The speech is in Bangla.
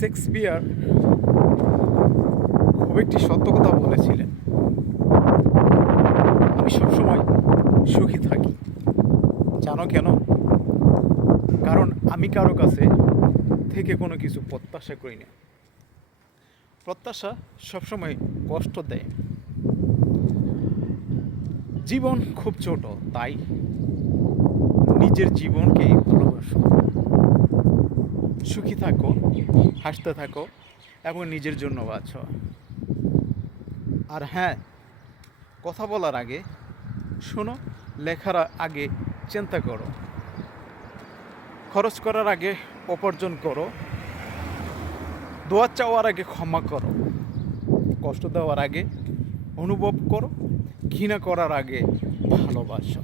শেক্সপিয়ার খুব একটি সত্য কথা বলেছিলেন, আমি সবসময় সুখী থাকি। জানো কেন? কারণ আমি কারো কাছে থেকে কোনো কিছু প্রত্যাশা করি না। প্রত্যাশা সবসময় কষ্ট দেয়। জীবন খুব ছোট, তাই নিজের জীবনকেই ভালোবাসো। সুখী থাকো, হাসতে থাকো এবং নিজের জন্য বাঁচো। আর হ্যাঁ, কথা বলার আগে শোনো, লেখার আগে চিন্তা করো, খরচ করার আগে উপার্জন করো, দোয়া চাওয়ার আগে ক্ষমা করো, কষ্ট দেওয়ার আগে অনুভব করো, ঘৃণা করার আগে ভালোবাসো।